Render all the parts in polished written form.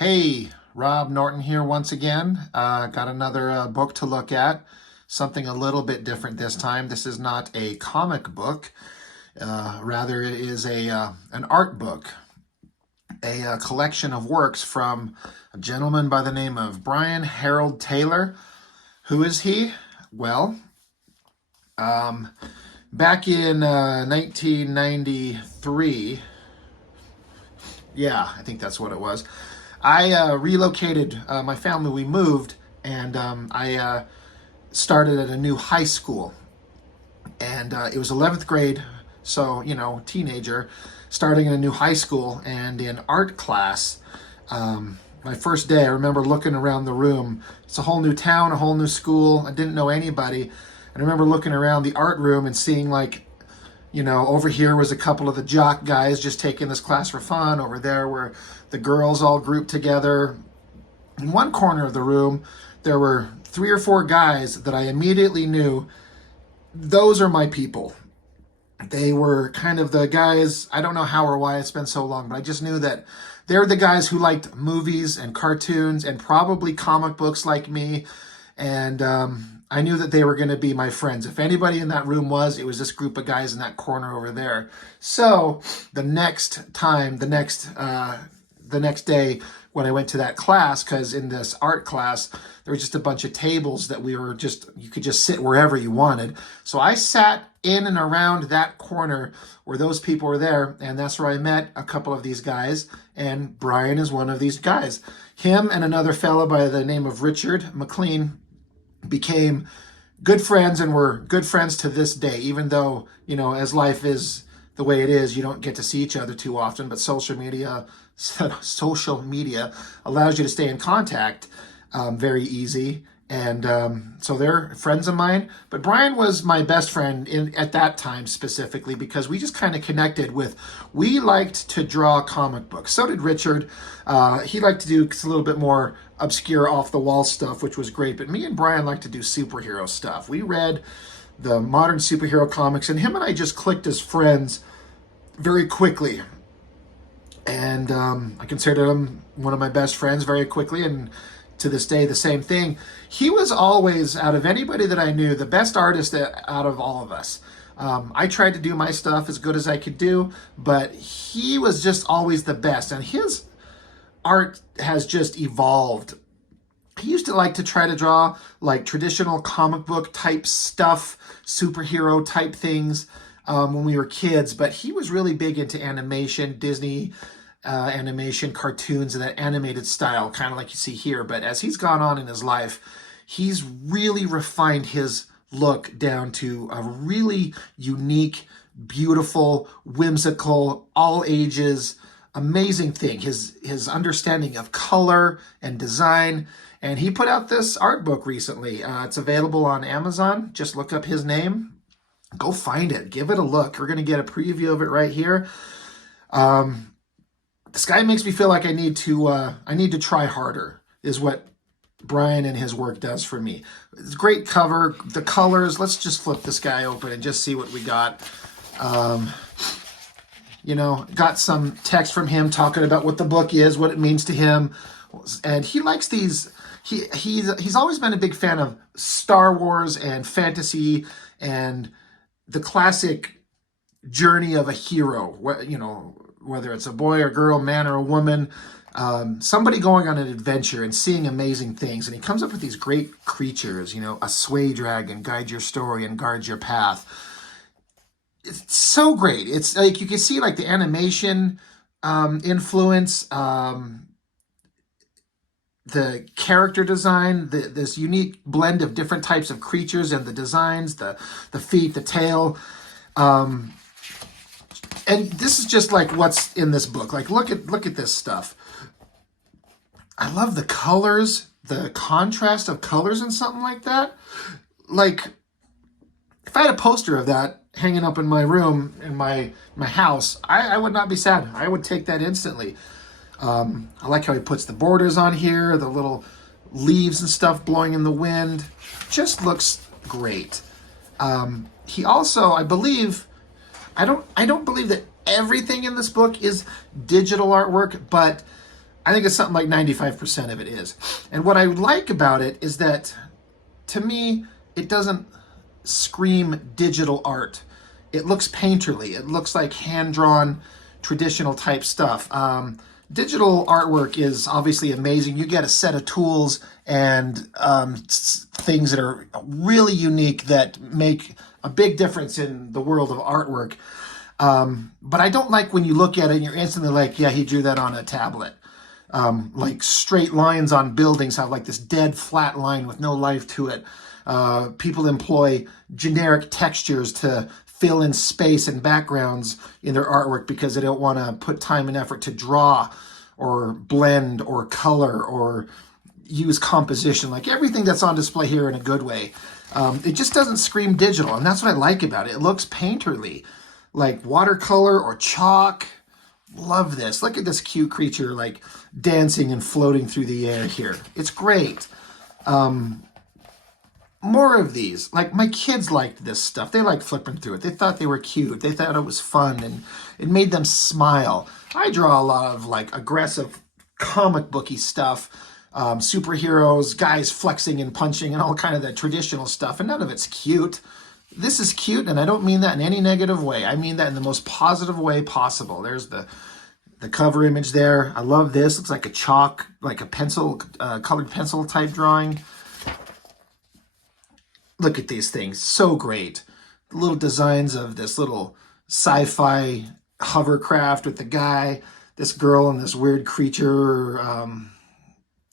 Hey, Rob Norton here once again. Got another book to look at. Something a little bit different this time. This is not a comic book. Rather, it is an art book, a collection of works from a gentleman by the name of Brian Harold Taylor. Who is he? Well, back in 1993, yeah, I think that's what it was. I relocated, my family, we moved, and I started at a new high school. And it was 11th grade, so, teenager, starting in a new high school. And in art class, my first day, I remember looking around the room. It's a whole new town, a whole new school. I didn't know anybody. I remember looking around the art room and seeing, over here was a couple of the jock guys just taking this class for fun. Over there were the girls all grouped together. In one corner of the room, there were 3 or 4 guys that I immediately knew, those are my people. They were kind of the guys, I don't know how or why it's been so long, but I just knew that they're the guys who liked movies and cartoons and probably comic books like me. And I knew that they were going to be my friends. If anybody in that room it was this group of guys in that corner over there. So the next day when I went to that class, because in this art class, there was just a bunch of tables that you could just sit wherever you wanted. So I sat in and around that corner where those people were there, and that's where I met a couple of these guys, and Brian is one of these guys. Him and another fella by the name of Richard McLean became good friends and were good friends to this day, even though, as life is the way it is, you don't get to see each other too often, but social media allows you to stay in contact very easy. And so they're friends of mine. But Brian was my best friend at that time specifically because we just kind of connected we liked to draw comic books. So did Richard. He liked to do a little bit more obscure off-the-wall stuff, which was great. But me and Brian liked to do superhero stuff. We read the modern superhero comics, and him and I just clicked as friends very quickly. And I considered him one of my best friends very quickly, and to this day, the same thing. He was always, out of anybody that I knew, the best artist out of all of us. I tried to do my stuff as good as I could do, but he was just always the best. And his art has just evolved. He used to like to try to draw like traditional comic book type stuff, superhero type things when we were kids, but he was really big into animation, Disney animation, cartoons, and that animated style, kind of like you see here. But as he's gone on in his life, he's really refined his look down to a really unique, beautiful, whimsical, all ages, amazing thing. His understanding of color and design. And he put out this art book recently. It's available on Amazon. Just look up his name. Go find it. Give it a look. We're going to get a preview of it right here. This guy makes me feel like I need to try harder, is what Brian and his work does for me. It's a great cover, the colors. Let's just flip this guy open and just see what we got. Got some text from him talking about what the book is, what it means to him. And he likes these. He's always been a big fan of Star Wars and fantasy and the classic journey of a hero, whether it's a boy or girl, man or a woman, somebody going on an adventure and seeing amazing things. And he comes up with these great creatures, a sway dragon guides your story and guards your path. It's so great. It's like you can see like the animation influence, the character design, this unique blend of different types of creatures and the designs, the feet, the tail. And this is just like what's in this book. Like, look at this stuff. I love the colors, the contrast of colors and something like that. Like, if I had a poster of that hanging up in my room, in my house, I would not be sad. I would take that instantly. I like how he puts the borders on here, the little leaves and stuff blowing in the wind. Just looks great. He also, I don't believe that everything in this book is digital artwork, but I think it's something like 95% of it is. And what I like about it is that, to me, it doesn't scream digital art. It looks painterly. It looks like hand-drawn, traditional type stuff. Digital artwork is obviously amazing. You get a set of tools and things that are really unique that make a big difference in the world of artwork. But I don't like when you look at it and you're instantly like, yeah, he drew that on a tablet. Like straight lines on buildings have like this dead flat line with no life to it. People employ generic textures to fill in space and backgrounds in their artwork because they don't want to put time and effort to draw or blend or color or use composition, like everything that's on display here in a good way. It just doesn't scream digital, and that's what I like about it. It looks painterly, like watercolor or chalk. Love this. Look at this cute creature like dancing and floating through the air here. It's great. More of these. Like, my kids liked this stuff. They liked flipping through it. They thought they were cute. They thought it was fun, and it made them smile. I draw a lot of like aggressive comic booky stuff, superheroes, guys flexing and punching and all kind of the traditional stuff, and none of it's cute. This is cute, and I don't mean that in any negative way. I mean that in the most positive way possible. There's the cover image there. I love this. Looks like a chalk, like a pencil, colored pencil type drawing. Look at these things. So great. The little designs of this little sci-fi hovercraft with the guy, this girl, and this weird creature.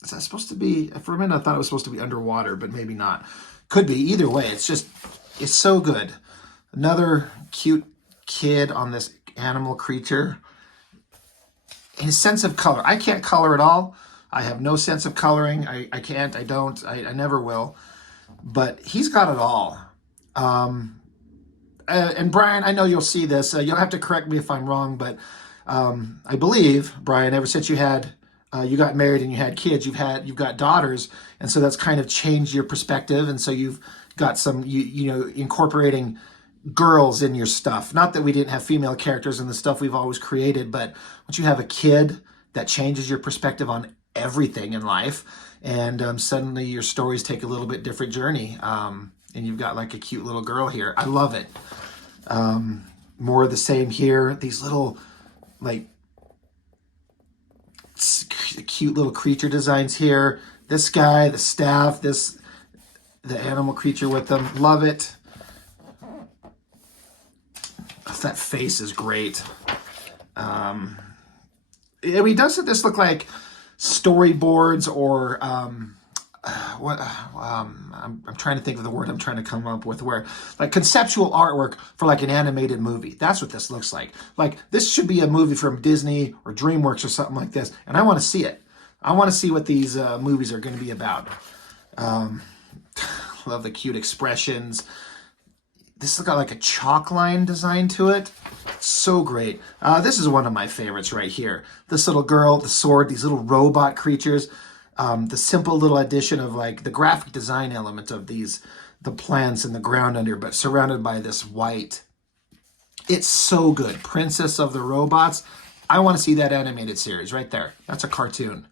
Is that supposed to be, for a minute I thought it was supposed to be underwater, but maybe not. Could be. Either way, it's so good. Another cute kid on this animal creature. His sense of color. I can't color at all. I have no sense of coloring. I can't. I don't. I never will. But he's got it all. And Brian, I know you'll see this. You'll have to correct me if I'm wrong, but I believe, Brian, ever since you got married and you had kids, you've got daughters, and so that's kind of changed your perspective, and so you've got some incorporating girls in your stuff. Not that we didn't have female characters in the stuff we've always created, but once you have a kid, that changes your perspective on everything in life, and suddenly your stories take a little bit different journey, and you've got like a cute little girl here. I love it. More of the same here. These little like cute little creature designs here. This guy, the staff, the animal creature with them. Love it. That face is great. He doesn't this look like storyboards or what? I'm trying to think of the word I'm trying to come up with. Where like conceptual artwork for like an animated movie. That's what this looks like. Like this should be a movie from Disney or DreamWorks or something like this, and I want to see it. I want to see what these movies are going to be about. Love the cute expressions. This has got like a chalk line design to it. So great. This is one of my favorites right here. This little girl, the sword, these little robot creatures. The simple little addition of like the graphic design element of the plants and the ground under, but surrounded by this white. It's so good. Princess of the Robots. I want to see that animated series right there. That's a cartoon.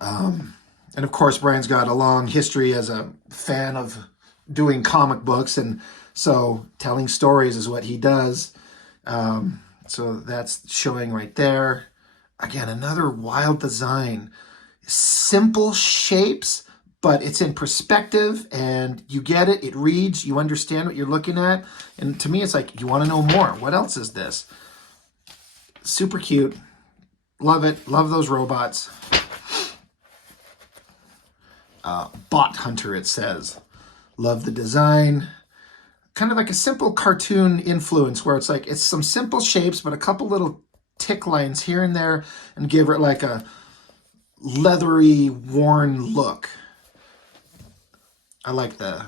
And of course, Brian's got a long history as a fan of doing comic books, and so telling stories is what he does. So that's showing right there. Again, another wild design. Simple shapes, but it's in perspective, and you get it. It reads. You understand what you're looking at. And to me, it's like, you want to know more. What else is this? Super cute. Love it. Love those robots. Bot Hunter, it says. Love the design. Kind of like a simple cartoon influence where it's like, it's some simple shapes, but a couple little tick lines here and there, and give it like a leathery, worn look. I like the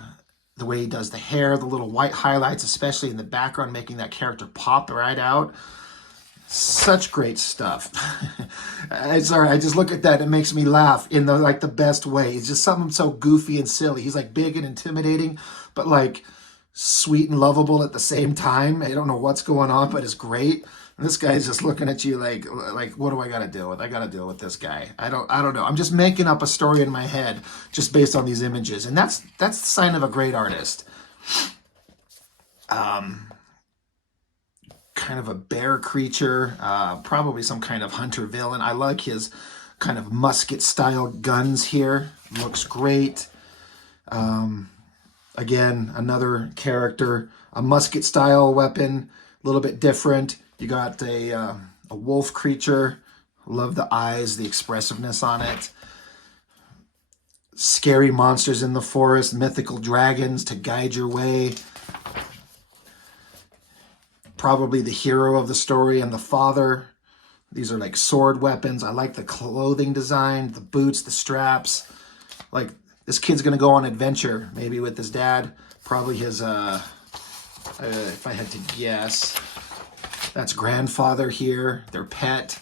way he does the hair, the little white highlights, especially in the background, making that character pop right out. Such great stuff. Sorry, I just look at that, it makes me laugh in the best way. It's just something so goofy and silly. He's like big and intimidating, but like sweet and lovable at the same time. I don't know what's going on, but it's great. This guy's just looking at you like, what do I got to deal with? I got to deal with this guy. I don't know. I'm just making up a story in my head just based on these images, and that's the sign of a great artist. Kind of a bear creature, probably some kind of hunter villain. I like his kind of musket style guns here. Looks great. Again, another character, a musket style weapon, a little bit different. You got a wolf creature. Love the eyes, the expressiveness on it. Scary monsters in the forest, mythical dragons to guide your way. Probably the hero of the story and the father. These are like sword weapons. I like the clothing design, the boots, the straps. Like, this kid's gonna go on adventure, maybe with his dad. Probably his, if I had to guess, that's grandfather here, their pet.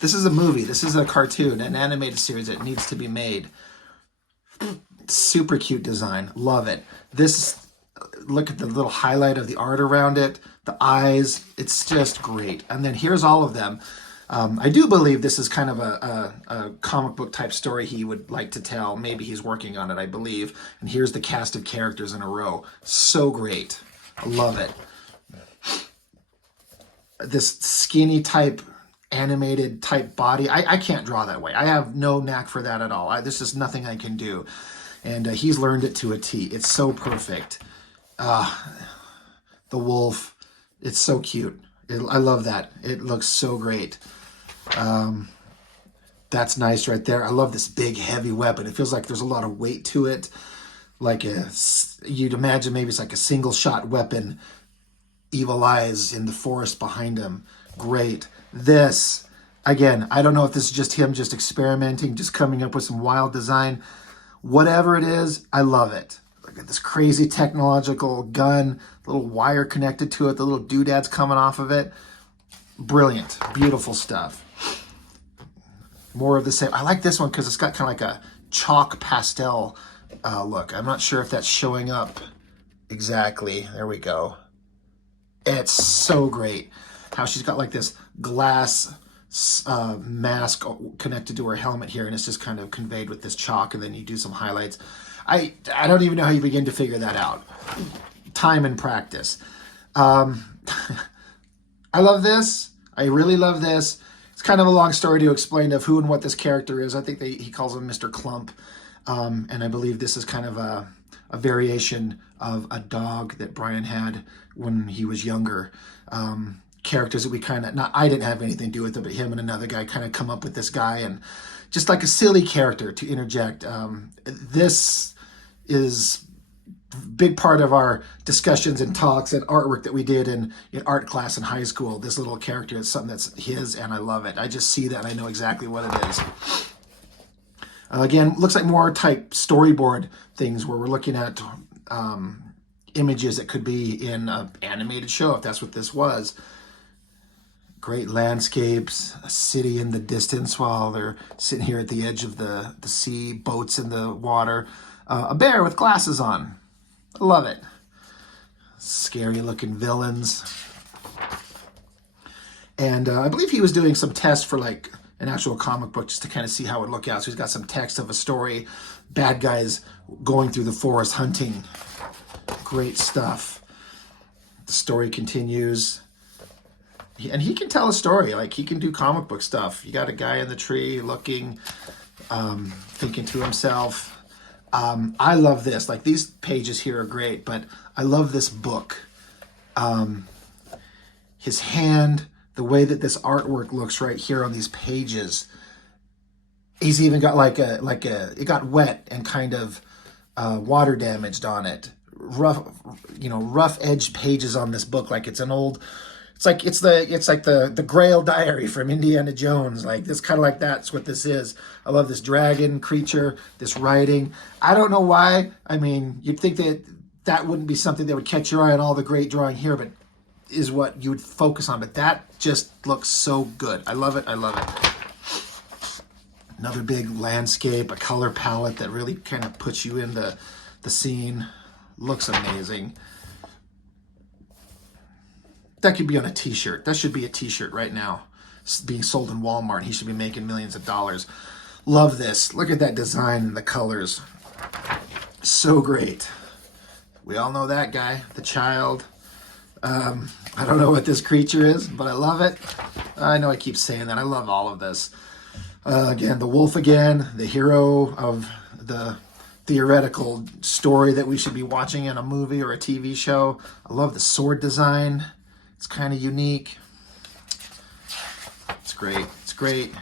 This is a movie, this is a cartoon, an animated series that needs to be made. Super cute design, love it. This, look at the little highlight of the art around it, the eyes, it's just great. And then here's all of them. I do believe this is kind of a comic book type story he would like to tell. Maybe he's working on it, I believe. And here's the cast of characters in a row. So great. I love it. This skinny type, animated type body. I can't draw that way. I have no knack for that at all. There's just nothing I can do. And he's learned it to a T. It's so perfect. The wolf. It's so cute. I love that. It looks so great. That's nice right there. I love this big heavy weapon. It feels like there's a lot of weight to it. Like you'd imagine maybe it's like a single shot weapon. Evil eyes in the forest behind him. Great. This, again, I don't know if this is just him just experimenting, just coming up with some wild design. Whatever it is, I love it. Look at this crazy technological gun, little wire connected to it, the little doodads coming off of it. Brilliant. Beautiful stuff. More of the same. I like this one because it's got kind of like a chalk pastel look. I'm not sure if that's showing up exactly. There we go. It's so great how she's got like this glass mask connected to her helmet here, and it's just kind of conveyed with this chalk, and then you do some highlights. I don't even know how you begin to figure that out. Time and practice. I love this. I really love this. It's kind of a long story to explain of who and what this character is. I think he calls him Mr. Clump. And I believe this is kind of a variation of a dog that Brian had when he was younger. Characters that we kind of, I didn't have anything to do with it, but him and another guy kind of come up with this guy, and just like a silly character to interject. This is a big part of our discussions and talks and artwork that we did in art class in high school. This little character is something that's his, and I love it. I just see that and I know exactly what it is. Again, looks like more type storyboard things where we're looking at images that could be in an animated show, if that's what this was. Great landscapes, a city in the distance while they're sitting here at the edge of the sea, boats in the water. A bear with glasses on. I love it. Scary looking villains. And I believe he was doing some tests for like an actual comic book just to kind of see how it would look out. So he's got some text of a story. Bad guys going through the forest hunting. Great stuff. The story continues. And he can tell a story. Like, he can do comic book stuff. You got a guy in the tree looking, thinking to himself. I love this. Like, these pages here are great, but I love this book. His hand, the way that this artwork looks right here on these pages. He's even got it got wet and kind of water damaged on it. Rough edged pages on this book. Like, it's an old, it's like the Grail Diary from Indiana Jones. Like, this kind of like that's what this is. I love this dragon creature, this writing. I don't know why. I mean, you'd think that wouldn't be something that would catch your eye on all the great drawing here, but is what you would focus on. But that just looks so good. I love it. I love it. Another big landscape, a color palette that really kind of puts you in the scene. Looks amazing. That could be on a t-shirt. That should be a t-shirt right now. It's being sold in Walmart. He should be making millions of dollars. Love this. Look at that design and the colors. So great. We all know that guy, the child. I don't know what this creature is, but I love it. I know I keep saying that. I love all of this. Again, the wolf again, the hero of the theoretical story that we should be watching in a movie or a TV show. I love the sword design. It's kind of unique. It's great. It's great.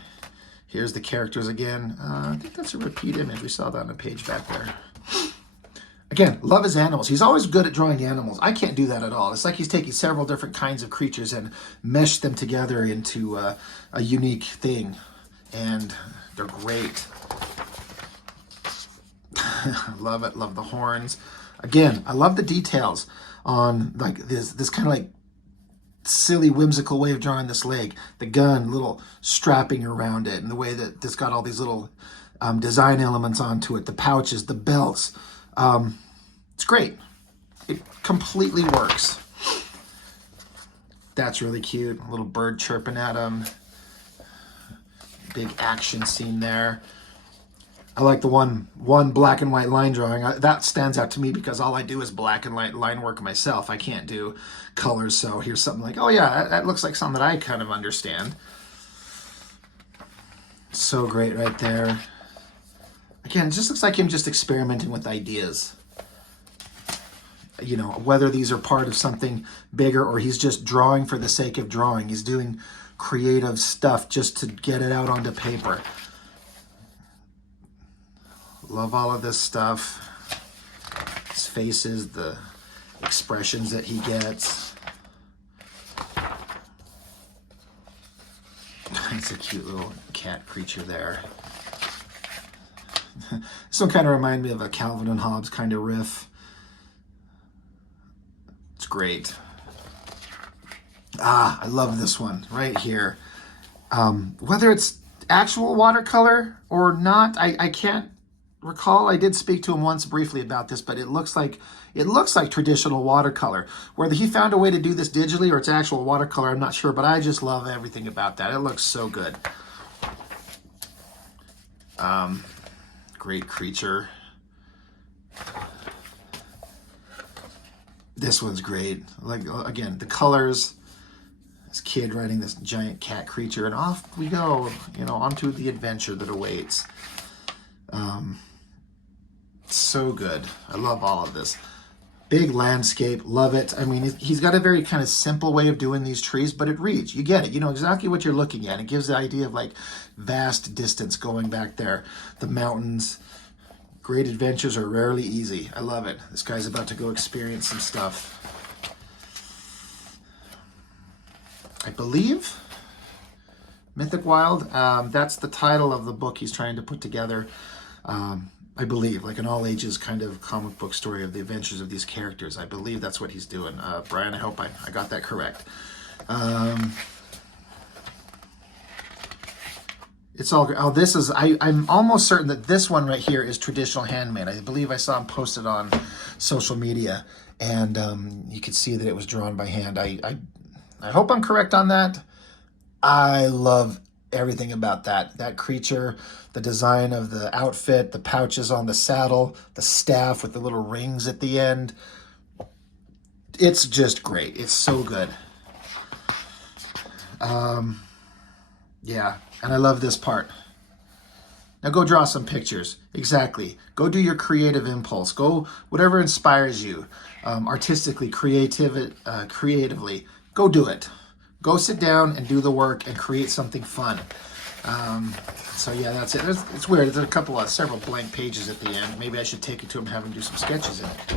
Here's the characters again. I think that's a repeat image. We saw that on the page back there. Again, love his animals. He's always good at drawing animals. I can't do that at all. It's like he's taking several different kinds of creatures and meshed them together into a unique thing. And they're great. Love it. Love the horns. Again, I love the details on like this kind of like silly, whimsical way of drawing this leg. The gun, little strapping around it, and the way that it's got all these little design elements onto it. The pouches, the belts. It's great. It completely works. That's really cute. A little bird chirping at him. Big action scene there. I like the one black and white line drawing. That stands out to me because all I do is black and white line work myself. I can't do colors, so here's something like, oh yeah, that looks like something that I kind of understand. So great right there. Again, it just looks like him just experimenting with ideas. You know, whether these are part of something bigger or he's just drawing for the sake of drawing. He's doing creative stuff just to get it out onto paper. Love all of this stuff. His faces, the expressions that he gets. It's a cute little cat creature there. This one kind of reminds me of a Calvin and Hobbes kind of riff. It's great. I love this one right here. Whether it's actual watercolor or not, I can't recall. I did speak to him once briefly about this, but it looks like traditional watercolor. Whether he found a way to do this digitally or it's actual watercolor, I'm not sure, but I just love everything about that. It looks so good. Great creature. This one's great. Like, again, the colors. This kid riding this giant cat creature, and off we go, you know, onto the adventure that awaits. So good. I love all of this. Big landscape, love it. I mean, he's got a very kind of simple way of doing these trees, but it reads. You get it. You know exactly what you're looking at. It gives the idea of like vast distance going back there. The mountains. Great adventures are rarely easy. I love it. This guy's about to go experience some stuff. I believe Mythic Wild, that's the title of the book he's trying to put together. I believe, like an all-ages kind of comic book story of the adventures of these characters. I believe that's what he's doing. Brian, I hope I got that correct. It's all, oh, this is, I'm almost certain that this one right here is traditional handmade. I believe I saw him posted on social media, and you could see that it was drawn by hand. I hope I'm correct on that. I love everything about that creature, the design of the outfit, the pouches on the saddle, the staff with the little rings at the end. It's just great. It's so good. Yeah, and I love this part. Now go draw some pictures. Exactly. Go do your creative impulse. Go whatever inspires you, artistically, creatively. Go do it. Go sit down and do the work and create something fun. So yeah, that's it. It's weird. There's several blank pages at the end. Maybe I should take it to him and have him do some sketches in it.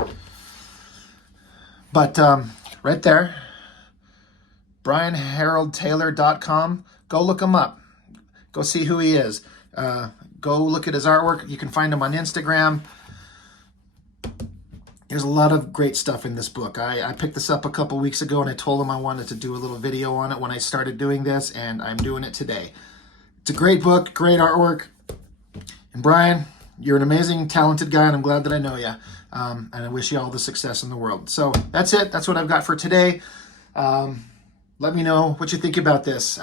But right there, BrianHaroldTaylor.com. Go look him up. Go see who he is. Go look at his artwork. You can find him on Instagram. There's a lot of great stuff in this book. I picked this up a couple weeks ago, and I told him I wanted to do a little video on it when I started doing this, and I'm doing it today. It's a great book, great artwork. And Brian, you're an amazing, talented guy, and I'm glad that I know you. And I wish you all the success in the world. So that's it. That's what I've got for today. Let me know what you think about this.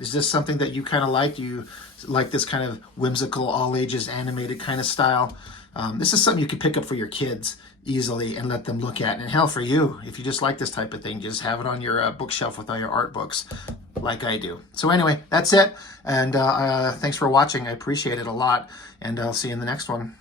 Is this something that you kind of like? Do you like this kind of whimsical, all ages animated kind of style? This is something you could pick up for your kids easily and let them look at. And hell, for you, if you just like this type of thing, just have it on your bookshelf with all your art books like I do. So anyway, that's it. And thanks for watching. I appreciate it a lot. And I'll see you in the next one.